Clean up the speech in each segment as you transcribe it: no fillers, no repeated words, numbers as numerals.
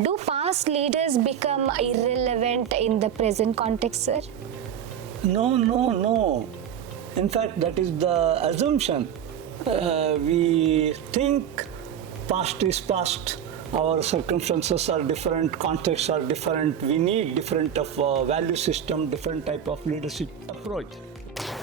Do past leaders become irrelevant in the present context, sir? No. In fact, that is the assumption. We think past is past. Our circumstances are different, contexts are different. We need different of value system, different type of leadership approach.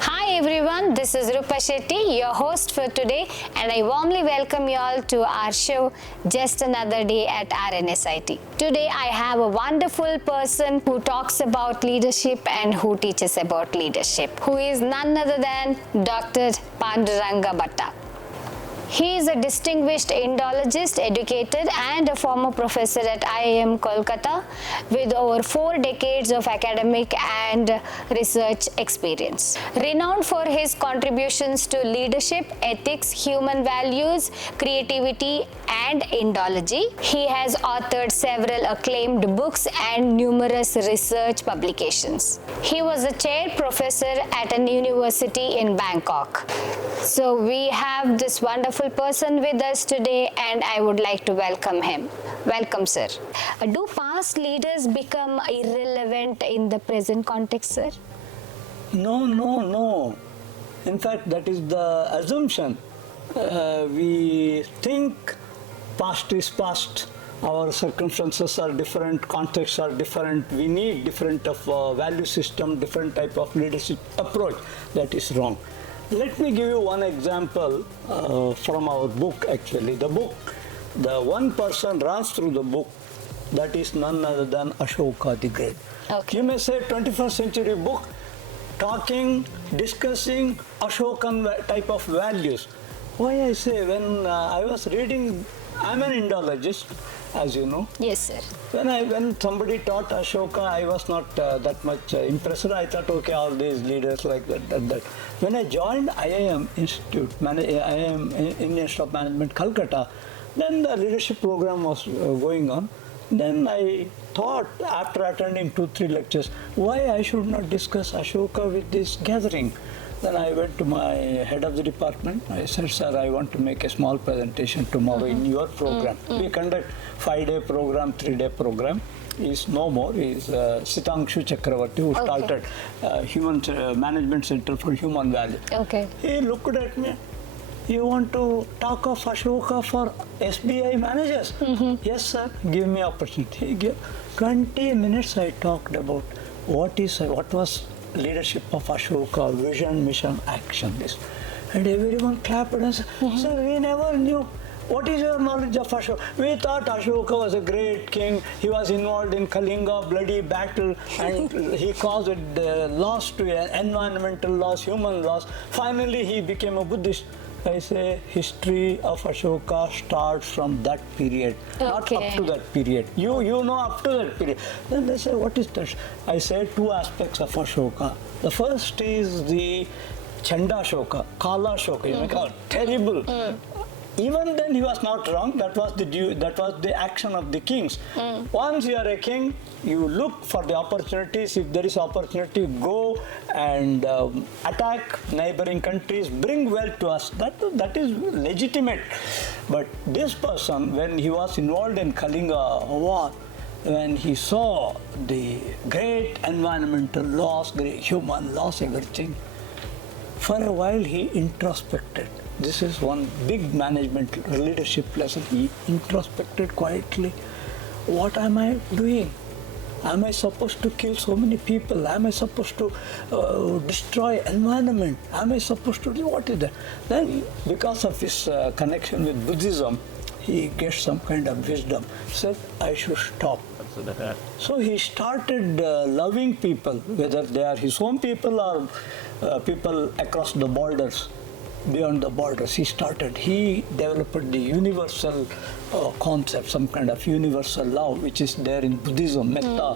Hi everyone, this is Rupa Shetty, your host for today, and I warmly welcome you all to our show, Just Another Day at RNSIT. Today I have a wonderful person who talks about leadership and who teaches about leadership, who is none other than Dr. Panduranga Bhatta. He is a distinguished Indologist, educated and a former professor at IIM Kolkata with over 4 decades of academic and research experience. Renowned for his contributions to leadership, ethics, human values, creativity and Indology, he has authored several acclaimed books and numerous research publications. He was a chair professor at an university in Bangkok. So we have this wonderful person with us today and I would like to welcome him. Welcome, sir. Do past leaders become irrelevant in the present context, sir? No. In fact, that is the assumption. We think past is past. Our circumstances are different, contexts are different. We need different of value system, different type of leadership approach. That is wrong. Let me give you one example from our book actually. The book, the one person runs through the book, that is none other than Ashoka the Great. Okay. You may say 21st century book, talking, discussing Ashokan type of values. Why I say, when I was reading, I'm an Indologist, as you know. Yes, sir. When somebody taught Ashoka, I was not that much impressed. I thought, okay, all these leaders like that. When I joined IIM Institute, IIM Indian Institute of Management, Calcutta, then the leadership program was going on. Then I thought, after attending 2-3 lectures, why I should not discuss Ashoka with this gathering. Then I went to my head of the department. I said, sir, I want to make a small presentation tomorrow in your program. We conduct 5-day program, 3-day program. Is no more. Is Sitangshu Chakravarti, who started Human Management Center for Human Value. Okay. He looked at me. You want to talk of Ashoka for SBI managers? Yes, sir. Give me opportunity. He gave 20 minutes. I talked about what was leadership of Ashoka, vision, mission, action. This, and everyone clapped and said, "Sir, we never knew. What is your knowledge of Ashoka? We thought Ashoka was a great king. He was involved in Kalinga bloody battle, and he caused loss to environmental loss, human loss. Finally, he became a Buddhist." I say history of Ashoka starts from that period, not up to that period. You know up to that period. Then they say, what is that? I say 2 aspects of Ashoka. The first is the Chanda Ashoka, Kala Ashoka, you may call it, terrible. Even then he was not wrong. That was the action of the kings. Once you are a king, you look for the opportunities. If there is opportunity, go and attack neighboring countries, bring wealth to us. That is legitimate. But this person, when he was involved in Kalinga war, when he saw the great environmental loss, great human loss, everything, for a while he introspected. This is one big management leadership lesson. He introspected quietly. What am I doing? Am I supposed to kill so many people? Am I supposed to destroy environment? Am I supposed to do what is that? Then, because of his connection with Buddhism, he gets some kind of wisdom. Said, I should stop. So he started loving people, whether they are his own people or people across the borders. Beyond the borders, he developed the universal concept, some kind of universal love, which is there in Buddhism, metta.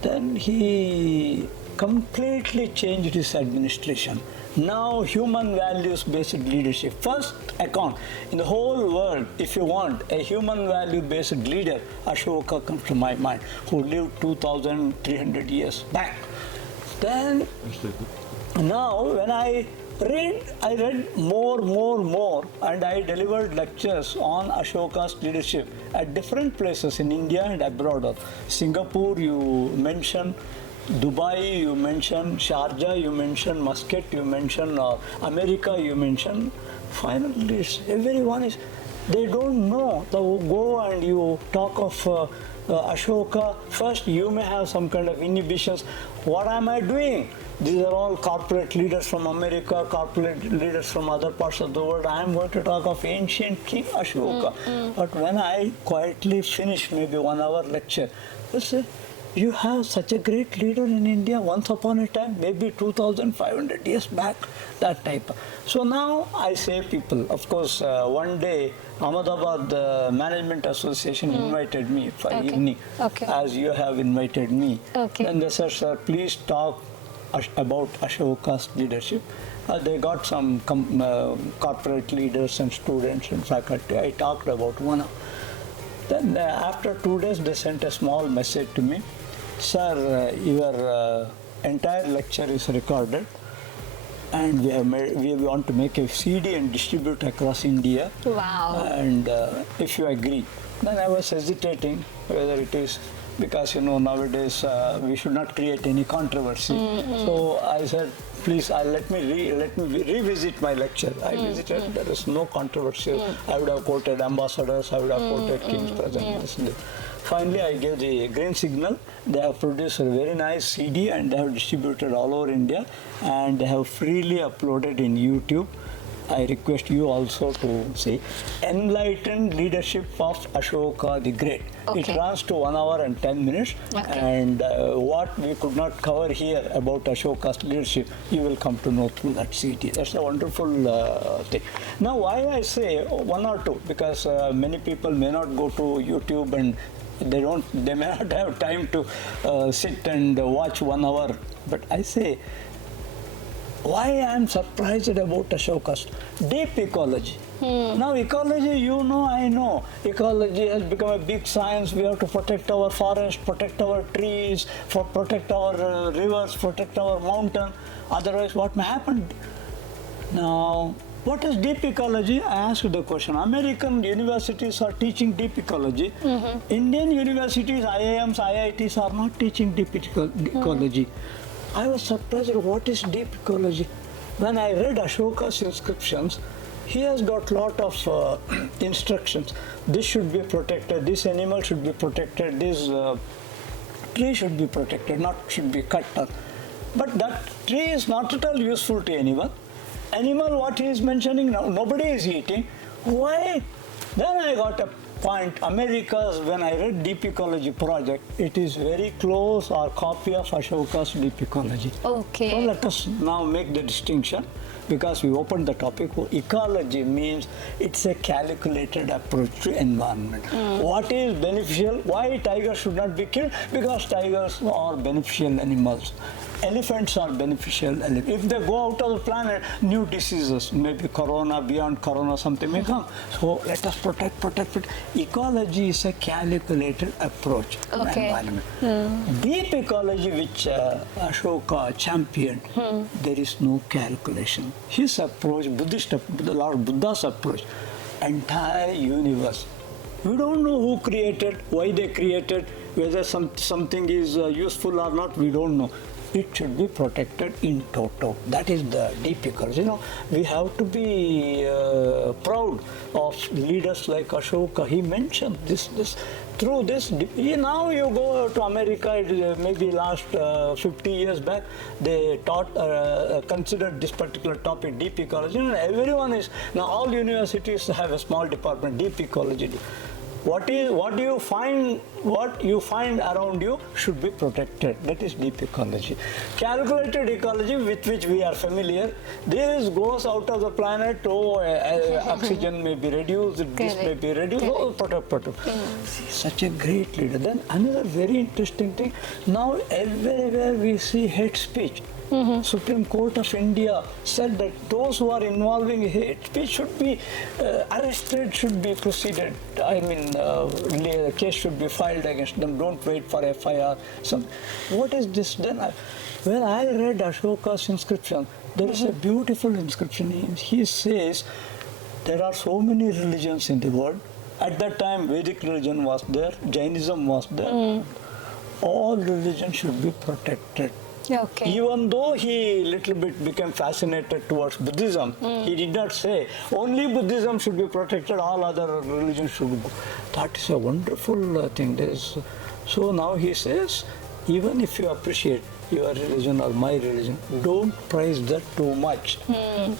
Then he completely changed his administration. Now, human values-based leadership. First account in the whole world, if you want a human value-based leader, Ashoka comes to my mind, who lived 2,300 years back. Then, now when I I read more, and I delivered lectures on Ashoka's leadership at different places in India and abroad. Singapore, you mentioned, Dubai, you mentioned, Sharjah, you mentioned, Muscat, you mentioned, America, you mentioned. Finally, everyone is, they don't know. So go and you talk of Ashoka. First, you may have some kind of inhibitions. What am I doing? These are all corporate leaders from America, corporate leaders from other parts of the world. I am going to talk of ancient King Ashoka. But when I quietly finish maybe 1 hour lecture, I say, you have such a great leader in India once upon a time, maybe 2,500 years back, that type. So now I say people, of course, one day Ahmedabad Management Association invited me for evening, as you have invited me. And they said, sir, please talk about Ashoka's leadership. They got some corporate leaders and students and faculty. I talked about 1 hour. Then after 2 days, they sent a small message to me. Sir, your entire lecture is recorded, and we want to make a CD and distribute across India. Wow. And if you agree. Then I was hesitating whether it is, because nowadays we should not create any controversy. So I said, please let me revisit my lecture. I visited, there is no controversy. I would have quoted ambassadors, I would have quoted kings present. Finally, I gave the green signal. They have produced a very nice CD and they have distributed all over India, and they have freely uploaded in YouTube. I request you also to see Enlightened Leadership of Ashoka the Great. It runs to 1 hour and 10 minutes, and what we could not cover here about Ashoka's leadership, you will come to know through that CD. That's a wonderful thing. Now, why I say 1 or 2? Because many people may not go to YouTube, and they may not have time to sit and watch 1 hour. But I say, why I am surprised about Ashoka's deep ecology. Now ecology, I know. Ecology has become a big science. We have to protect our forests, protect our trees, protect our rivers, protect our mountain. Otherwise, what may happen? Now, what is deep ecology? I asked the question. American universities are teaching deep ecology. Indian universities, IIMs, IITs are not teaching deep ecology. I was surprised, what is deep ecology? When I read Ashoka's inscriptions, he has got lot of instructions. This should be protected, this animal should be protected, this tree should be protected, not should be cut down. But that tree is not at all useful to anyone. Animal, what he is mentioning now, nobody is eating. Why? Then I got a point. America's, when I read Deep Ecology project, it is very close or copy of Ashoka's Deep Ecology. Okay. So let us now make the distinction, because we opened the topic. Ecology means it's a calculated approach to environment. What is beneficial? Why tigers should not be killed? Because tigers are beneficial animals. Elephants are beneficial. If they go out of the planet, new diseases, maybe corona, beyond corona, something may come. So let us protect. Ecology is a calculated approach to environment. Deep ecology, which Ashoka championed, there is no calculation. His approach, Lord Buddha's approach, entire universe. We don't know who created, why they created, whether something is useful or not, we don't know. It should be protected in toto. That is the deep ecology. We have to be proud of leaders like Ashoka. He mentioned this. Through this, now you go to America, maybe last 50 years back, they considered this particular topic, deep ecology. Everyone is, now all universities have a small department, deep ecology. What you find around you should be protected. That is deep ecology. Calculated ecology, with which we are familiar, this goes out of the planet. Oxygen may be reduced, this may be reduced. Protect. Such a great leader. Then another very interesting thing. Now everywhere we see hate speech. Supreme Court of India said that those who are involving hate speech should be arrested, should be proceeded. I mean, a case should be filed against them. Don't wait for FIR. What is this then? When I read Ashoka's inscription, there is a beautiful inscription. He says, there are so many religions in the world. At that time, Vedic religion was there, Jainism was there. All religions should be protected. Okay. Even though he little bit became fascinated towards Buddhism, he did not say only Buddhism should be protected, all other religions should be. That is a wonderful thing. So now he says, even if you appreciate your religion or my religion, don't praise that too much.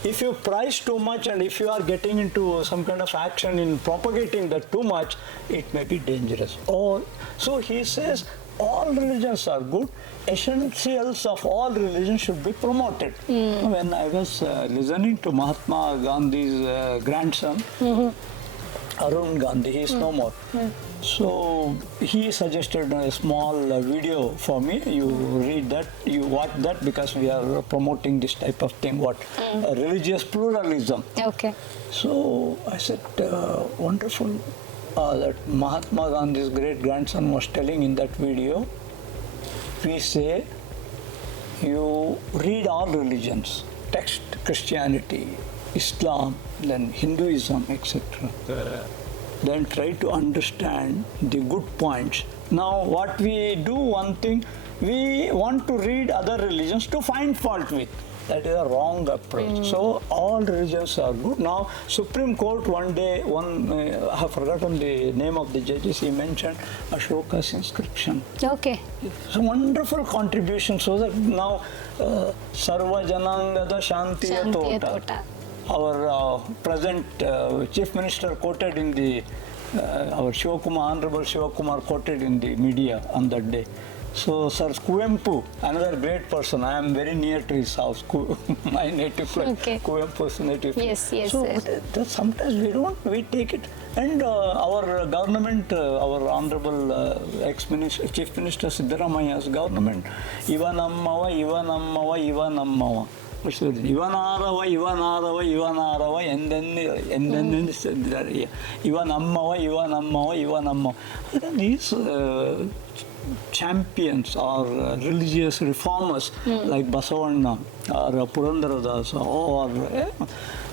If you praise too much and if you are getting into some kind of action in propagating that too much, it may be dangerous. So he says, all religions are good. Essentials of all religions should be promoted. When I was listening to Mahatma Gandhi's grandson, Arun Gandhi, he is no more. So he suggested a small video for me. You read that, you watch that, because we are promoting this type of thing, religious pluralism. Okay. So I said, wonderful. That Mahatma Gandhi's great grandson was telling in that video, we say, you read all religions, text Christianity, Islam, then Hinduism, etc. Then try to understand the good points. Now what we do, one thing, we want to read other religions to find fault with. That is a wrong approach. So all religions are good. Now Supreme Court one day, I have forgotten the name of the judges, he mentioned Ashoka's inscription. Okay. It's a wonderful contribution, so that now Sarva Janangada Shantiya Tota. Our present Chief Minister quoted in the, our Honorable Shivakumar quoted in the media on that day. So, Sir Kuvempu, another great person, I am very near to his house, my native place, Okay. Kuvempu's native place. Yes, So, yes. that sometimes we take it. And our government, our Honorable Chief Minister Siddaramaya's government, Ivanammawa, Ivanarava, Ivanammawa. These champions or religious reformers like Basavanna or Purandaradasa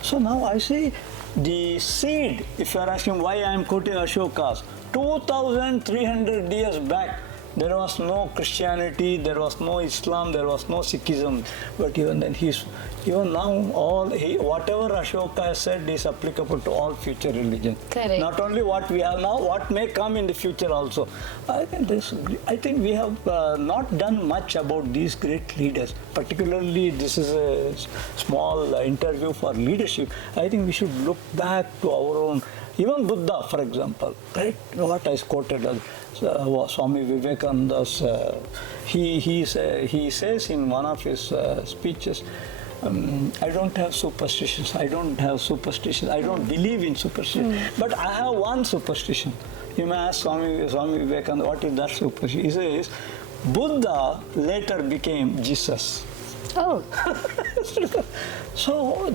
so now I say the seed, if you are asking why I am quoting Ashoka's, 2300 years back, there was no Christianity, there was no Islam, there was no Sikhism. But even then, even now, whatever Ashoka has said is applicable to all future religions. Correct. Not only what we have now, what may come in the future also. I think we have not done much about these great leaders. Particularly, this is a small interview for leadership. I think we should look back to our own. Even Buddha, for example, right? What I quoted as Swami Vivekananda's, he says in one of his speeches, I don't have superstitions. I don't believe in superstition. But I have one superstition. You may ask Swami Vivekananda, what is that superstition? He says, Buddha later became Jesus. Oh. So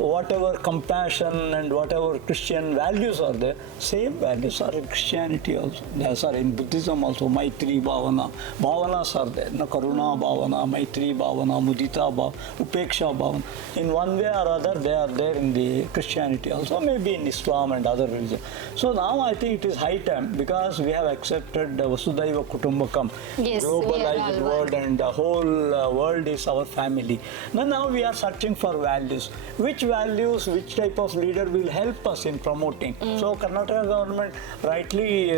whatever compassion and whatever Christian values are there, same values are in Christianity also. Sorry, in Buddhism also, Maitri Bhavana. Bhavanas are there. Karuna Bhavana, Maitri Bhavana, Mudita Bhavana, Upeksha Bhavana. In one way or other, they are there in the Christianity also, maybe in Islam and other religions. So now I think it is high time, because we have accepted Vasudhaiva Kutumbakam, Yes, globalized world, and the whole world is our family. Now we are searching for values. Which type of leader will help us in promoting? So Karnataka government rightly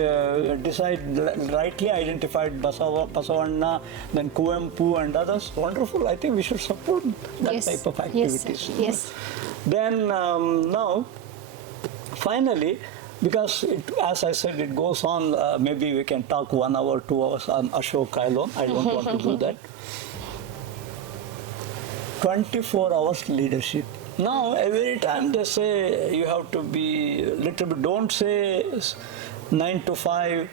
identified Basavanna, then Kuvempu and others. Wonderful. I think we should support that type of activities. Yes. Then now, finally, because as I said, it goes on, maybe we can talk 1 hour, 2 hours on Ashoka alone. I don't want to do that. 24 hours leadership. Now, every time they say you have to be little bit, don't say 9 to 5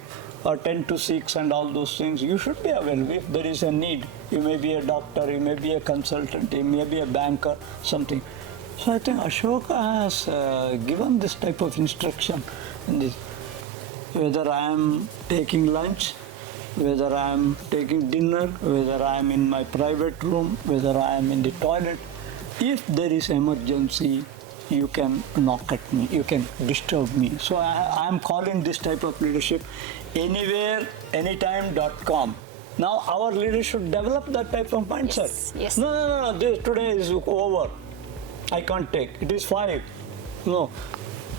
or 10 to 6 and all those things. You should be available if there is a need. You may be a doctor, you may be a consultant, you may be a banker, something. So I think Ashoka has given this type of instruction in this. Whether I am taking lunch, whether I am taking dinner, whether I am in my private room, whether I am in the toilet, if there is emergency, you can knock at me, you can disturb me. So I am calling this type of leadership anywhere, anytime.com. Now our leaders should develop that type of mindset. Yes, yes. No, this today is over. I can't take. It is 5. No.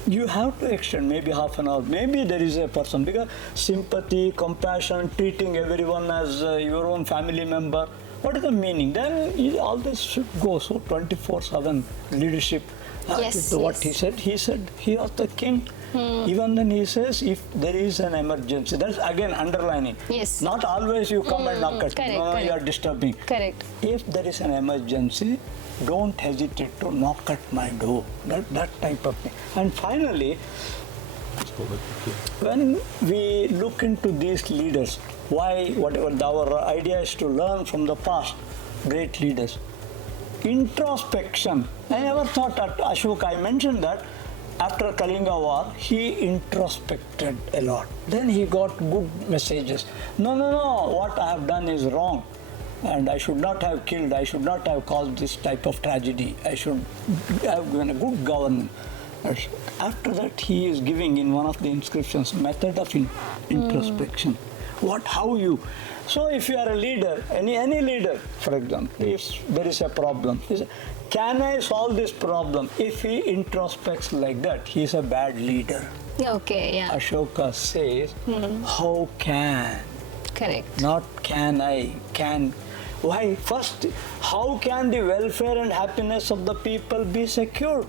You have to extend maybe half an hour. Maybe there is a person, because sympathy, compassion, treating everyone as your own family member. What is the meaning? Then all this should go. So 24/7 leadership. Yes, What yes. he said he was the king. Even then he says, if there is an emergency, that's again underlining. Yes. Not always you come and knock at me. Correct, No, correct. you are disturbing. Correct. If there is an emergency, don't hesitate to knock at my door. That type of thing. And finally, when we look into these leaders, whatever our idea is to learn from the past great leaders. Introspection. I never thought that Ashoka, I mentioned that after Kalinga War, he introspected a lot. Then he got good messages. No, what I have done is wrong. And I should not have killed, I should not have caused this type of tragedy. I should have given a good governance. After that, he is giving in one of the inscriptions, method of introspection. How you. So if you are a leader, any leader, for example, if there is a problem, he says, can I solve this problem? If he introspects like that, he is a bad leader. Okay, yeah. Ashoka says, how can? Correct. Not can I, can. Why? First, how can the welfare and happiness of the people be secured?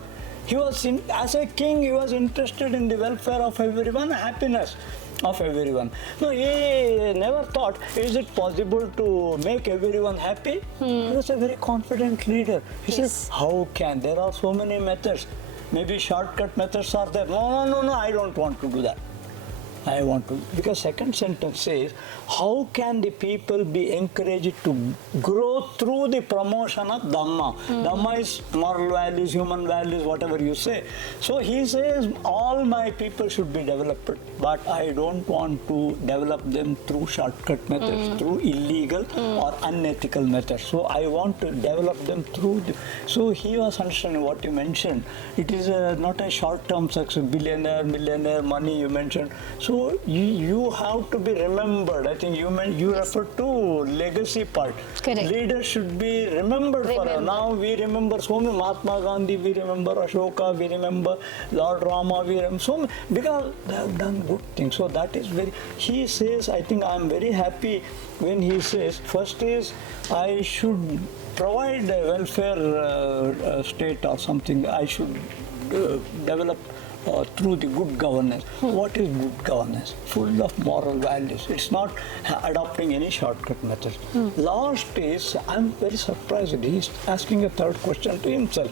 As a king, he was interested in the welfare of everyone, happiness of everyone. No, he never thought, is it possible to make everyone happy? He was a very confident leader. He said, how can? There are so many methods. Maybe shortcut methods are there. No, I don't want to do that. I want to, because second sentence says, how can the people be encouraged to grow through the promotion of Dhamma? Dhamma is moral values, human values, whatever you say. So he says, all my people should be developed, but I don't want to develop them through shortcut methods, through illegal or unethical methods. So I want to develop them through so he was understanding what you mentioned. It is not a short-term success, billionaire, millionaire, money you mentioned. So you have to be remembered. I think you refer to legacy part. Correct. Leaders should be remembered forever. Now we remember so many Mahatma Gandhi, we remember Ashoka, we remember Lord Rama, we remember so many, because they have done good things. So that is he says, I think I am very happy when he says, first is I should provide a welfare state or something. I should develop through the good governance. What is good governance? Full of moral values. It's not adopting any shortcut methods. Last is, I'm very surprised, he's asking a third question to himself.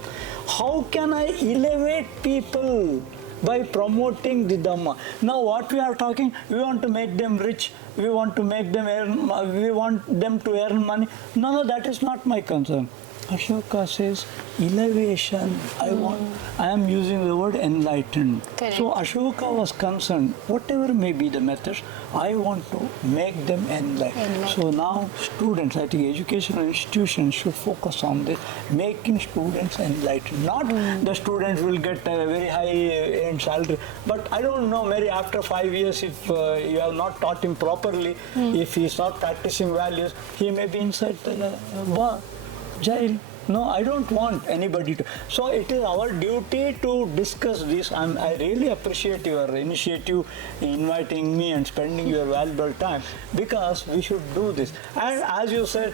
How can I elevate people by promoting the Dhamma? Now what we are talking, we want to make them rich, we want to make them we want them to earn money. No, that is not my concern. Ashoka says elevation. I am using the word enlightened. Correct. So Ashoka was concerned, whatever may be the methods, I want to make them enlightened. So now students, I think educational institutions should focus on this, making students enlightened. Not the students will get a very high end salary, but I don't know, maybe after 5 years, if you have not taught him properly, if he is not practicing values, he may be inside the jail. No, I don't want anybody to. So it is our duty to discuss this. I really appreciate your initiative in inviting me and spending your valuable time, because we should do this. And as you said,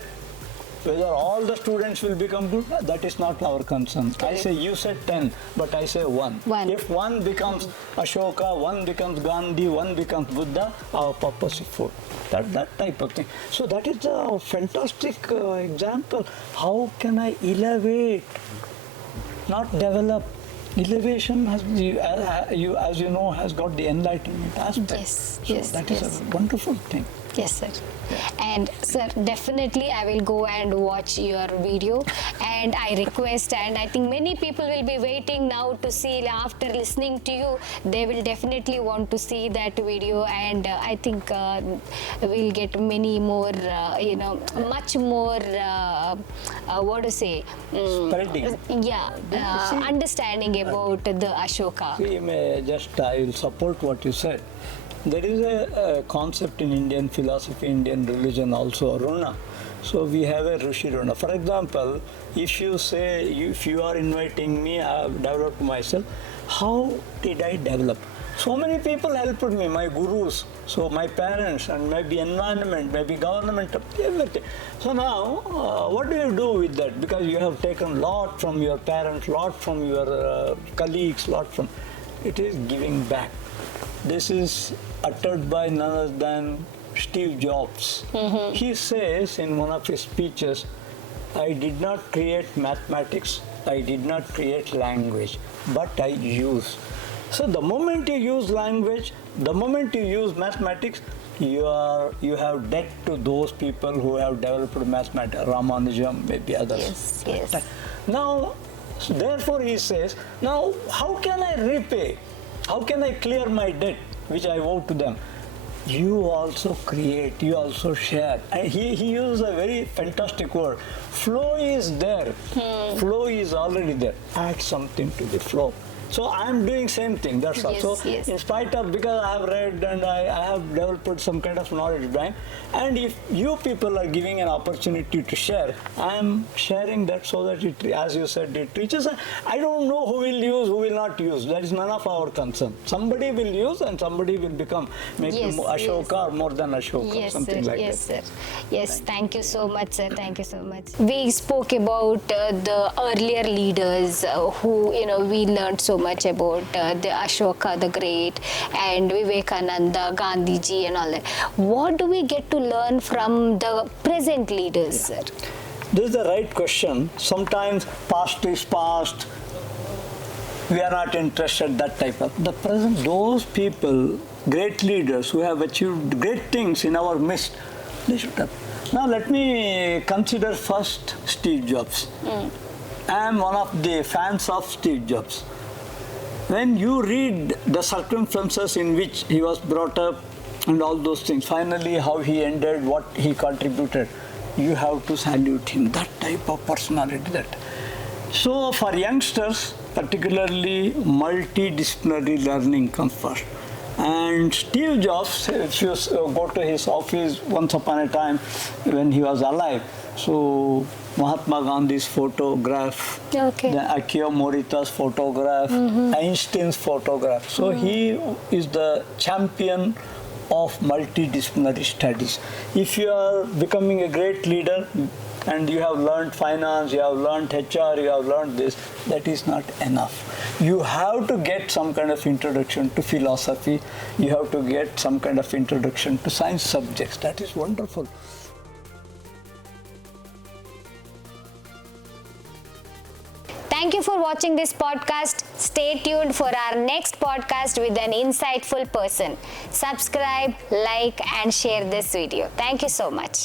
whether all the students will become good, that is not our concern. I say, you said 10, but I say 1. If one becomes Ashoka, one becomes Gandhi, one becomes Buddha, our purpose is full. That type of thing. So that is a fantastic example. How can I elevate, not develop? Elevation has, as you know, has got the enlightenment aspect. Yes, So yes, that is a wonderful thing. Yes, sir. And sir, definitely I will go and watch your video, and I request, and I think many people will be waiting now to see. After listening to you, they will definitely want to see that video, and I think we'll get many more, much more, what to say? Spreading. Understanding about the Ashoka. See, I will support what you said. There is a concept in Indian philosophy, Indian religion also, Runa. So we have a Rishi Runa. For example, if you say, if you are inviting me, I have developed myself, how did I develop? So many people helped me, my gurus, so my parents, and maybe environment, maybe government, everything. So now, what do you do with that? Because you have taken lot from your parents, lot from your colleagues, lot from, it is giving back. This is uttered by none other than Steve Jobs. He says in one of his speeches, I did not create mathematics, I did not create language, but I use. So the moment you use language, the moment you use mathematics, you have debt to those people who have developed mathematics, Ramanujan, maybe others. Yes. Now, therefore he says, now how can I repay? How can I clear my debt which I owe to them? You also create, you also share. And he uses a very fantastic word. Flow is there. Flow is already there. Add something to the flow. So I am doing same thing, that's all. So in spite of, because I have read and I have developed some kind of knowledge bank, and if you people are giving an opportunity to share, I am sharing that so that it, as you said, it reaches. I don't know who will use, who will not use. That is none of our concern. Somebody will use and somebody will become maybe Ashoka or more than Ashoka, something like that. Yes, sir. Yes, thank you so much, sir. Thank you so much. We spoke about the earlier leaders who, we learned so much about the Ashoka the Great and Vivekananda, Gandhiji and all that. What do we get to learn from the present leaders, sir? This is the right question. Sometimes past is past. We are not interested, that type of. The present, those people, great leaders who have achieved great things in our midst, they should have. Now let me consider first Steve Jobs. I am one of the fans of Steve Jobs. When you read the circumstances in which he was brought up and all those things, finally how he ended, what he contributed, you have to salute him, that type of personality. That. So for youngsters, particularly multidisciplinary learning comes first. And Steve Jobs, if you go to his office once upon a time when he was alive, so Mahatma Gandhi's photograph, the Akio Morita's photograph, Einstein's photograph. So he is the champion of multidisciplinary studies. If you are becoming a great leader and you have learned finance, you have learned HR, you have learned this, that is not enough. You have to get some kind of introduction to philosophy. You have to get some kind of introduction to science subjects. That is wonderful. Thank you for watching this podcast. Stay tuned for our next podcast with an insightful person. Subscribe, like, and share this video. Thank you so much.